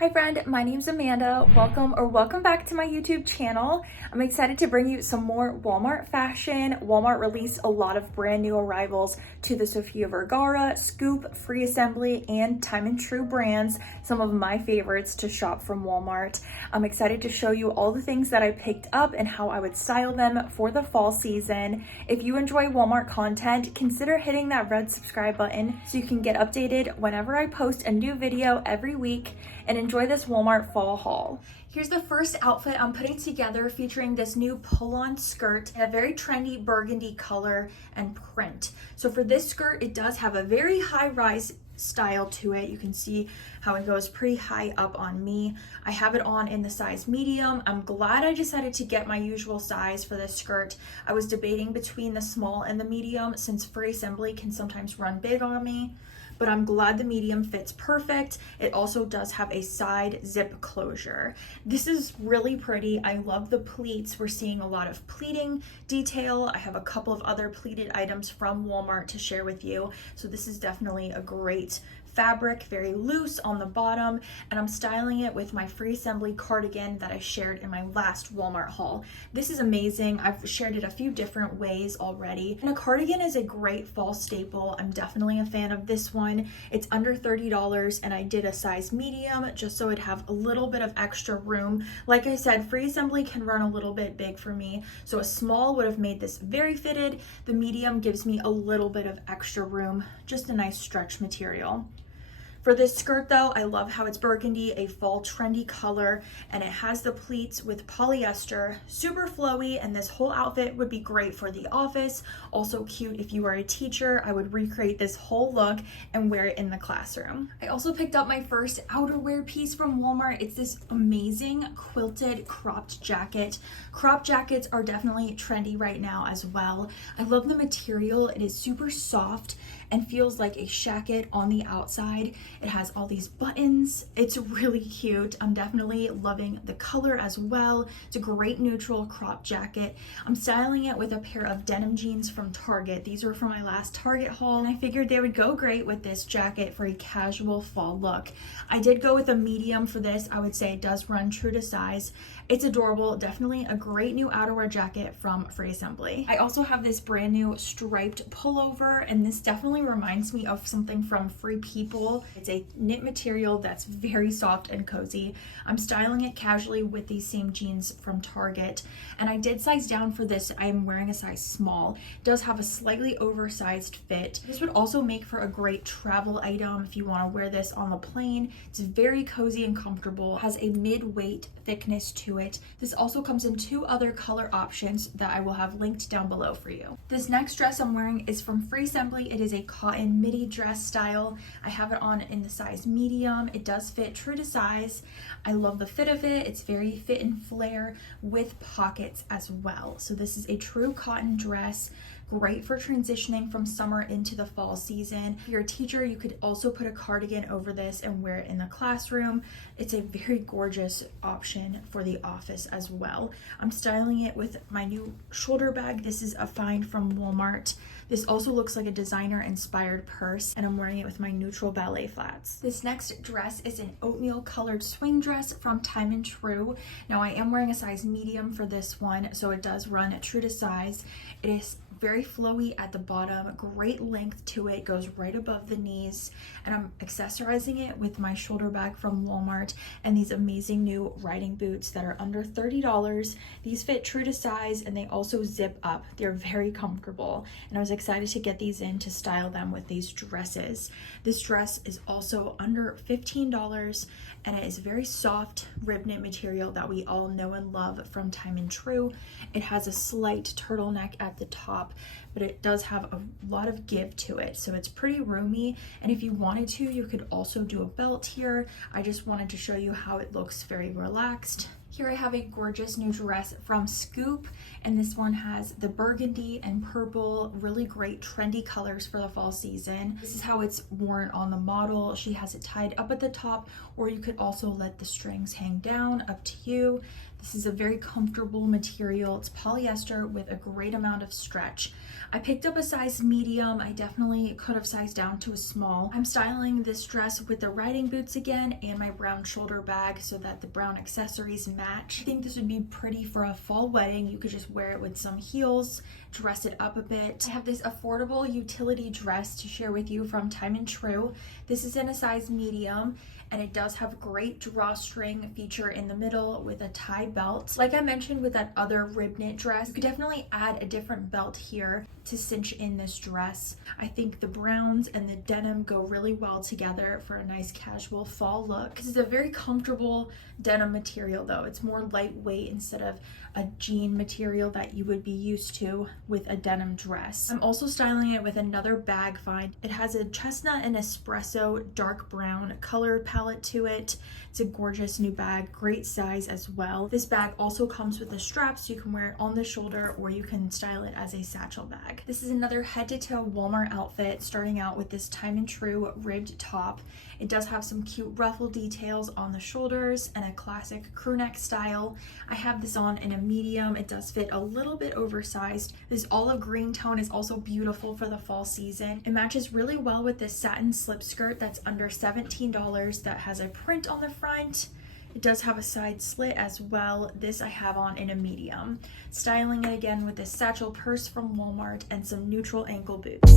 Hi friend, my name's Amanda. Welcome back to my YouTube channel. I'm excited to bring you some more Walmart fashion. Walmart released a lot of brand new arrivals to the Sofia Vergara, Scoop, Free Assembly, and Time and True brands, some of my favorites to shop from Walmart. I'm excited to show you all the things that I picked up and how I would style them for the fall season. If you enjoy Walmart content, consider hitting that red subscribe button so you can get updated whenever I post a new video every week, and enjoy this Walmart fall haul. Here's the first outfit I'm putting together, featuring this new pull-on skirt in a very trendy burgundy color and print. So for this skirt, it does have a very high-rise style to it. You can see how it goes pretty high up on me. I have it on in the size medium. I'm glad I decided to get my usual size for this skirt. I was debating between the small and the medium since Free Assembly can sometimes run big on me, but I'm glad the medium fits perfect. It also does have a side zip closure. This is really pretty. I love the pleats. We're seeing a lot of pleating detail. I have a couple of other pleated items from Walmart to share with you. So this is definitely a great fabric, very loose on the bottom, and I'm styling it with my Free Assembly cardigan that I shared in my last Walmart haul. This is amazing. I've shared it a few different ways already, and a cardigan is a great fall staple. I'm definitely a fan of this one. It's under $30, and I did a size medium just so it'd have a little bit of extra room. Like I said, Free Assembly can run a little bit big for me, so a small would have made this very fitted. The medium gives me a little bit of extra room, just a nice stretch material. For this skirt though, I love how it's burgundy, a fall trendy color, and it has the pleats with polyester, super flowy, and this whole outfit would be great for the office. Also cute if you are a teacher. I would recreate this whole look and wear it in the classroom. I also picked up my first outerwear piece from Walmart. It's this amazing quilted cropped jacket. Crop jackets are definitely trendy right now as well. I love the material. It is super soft and feels like a shacket on the outside. It has all these buttons. It's really cute. I'm definitely loving the color as well. It's a great neutral crop jacket. I'm styling it with a pair of denim jeans from Target. These were from my last Target haul, and I figured they would go great with this jacket for a casual fall look. I did go with a medium for this. I would say it does run true to size. It's adorable. Definitely a great new outerwear jacket from Free Assembly. I also have this brand new striped pullover, and this definitely reminds me of something from Free People. It's a knit material that's very soft and cozy. I'm styling it casually with these same jeans from Target, and I did size down for this. I'm wearing a size small. It does have a slightly oversized fit. This would also make for a great travel item if you want to wear this on the plane. It's very cozy and comfortable. It has a mid-weight thickness to it. This also comes in two other color options that I will have linked down below for you. This next dress I'm wearing is from Free Assembly. It is a cotton midi dress style. I have it on in the size medium. It does fit true to size. I love the fit of it. It's very fit and flare with pockets as well. So this is a true cotton dress, great for transitioning from summer into the fall season. If you're a teacher, you could also put a cardigan over this and wear it in the classroom. It's a very gorgeous option for the office as well. I'm styling it with my new shoulder bag. This is a find from Walmart. This also looks like a designer inspired purse, and I'm wearing it with my neutral ballet flats. This next dress is an oatmeal colored swing dress from Time and True. Now I am wearing a size medium for this one, so it does run true to size. It is very flowy at the bottom, great length to it, goes right above the knees, and I'm accessorizing it with my shoulder bag from Walmart and these amazing new riding boots that are under $30. These fit true to size, and they also zip up. They're very comfortable, and I was excited to get these in to style them with these dresses. This dress is also under $15, and it is very soft rib knit material that we all know and love from Time and True. It has a slight turtleneck at the top, but it does have a lot of give to it, so it's pretty roomy, and if you wanted to, you could also do a belt here. I just wanted to show you how it looks very relaxed Here I have a gorgeous new dress from Scoop, and this one has the burgundy and purple, really great trendy colors for the fall season. This is how it's worn on the model. She has it tied up at the top, or you could also let the strings hang down, up to you. This is a very comfortable material. It's polyester with a great amount of stretch. I picked up a size medium. I definitely could have sized down to a small. I'm styling this dress with the riding boots again and my brown shoulder bag so that the brown accessories match. I think this would be pretty for a fall wedding. You could just wear it with some heels, dress it up a bit. I have this affordable utility dress to share with you from Time and True. This is in a size medium, and it does have great drawstring feature in the middle with a tie belt. Like I mentioned with that other rib knit dress, you could definitely add a different belt here to cinch in this dress. I think the browns and the denim go really well together for a nice casual fall look. This is a very comfortable denim material though. It's more lightweight instead of a jean material that you would be used to with a denim dress. I'm also styling it with another bag find. It has a chestnut and espresso dark brown color palette to it. It's a gorgeous new bag, great size as well. This bag also comes with a strap so you can wear it on the shoulder or you can style it as a satchel bag. This is another head to toe Walmart outfit, starting out with this Time and True ribbed top. It does have some cute ruffle details on the shoulders and a classic crew neck style. I have this on in a medium. It does fit a little bit oversized. This olive green tone is also beautiful for the fall season. It matches really well with this satin slip skirt that's under $17 that has a print on the front. It does have a side slit as well. This I have on in a medium. Styling it again with this satchel purse from Walmart and some neutral ankle boots.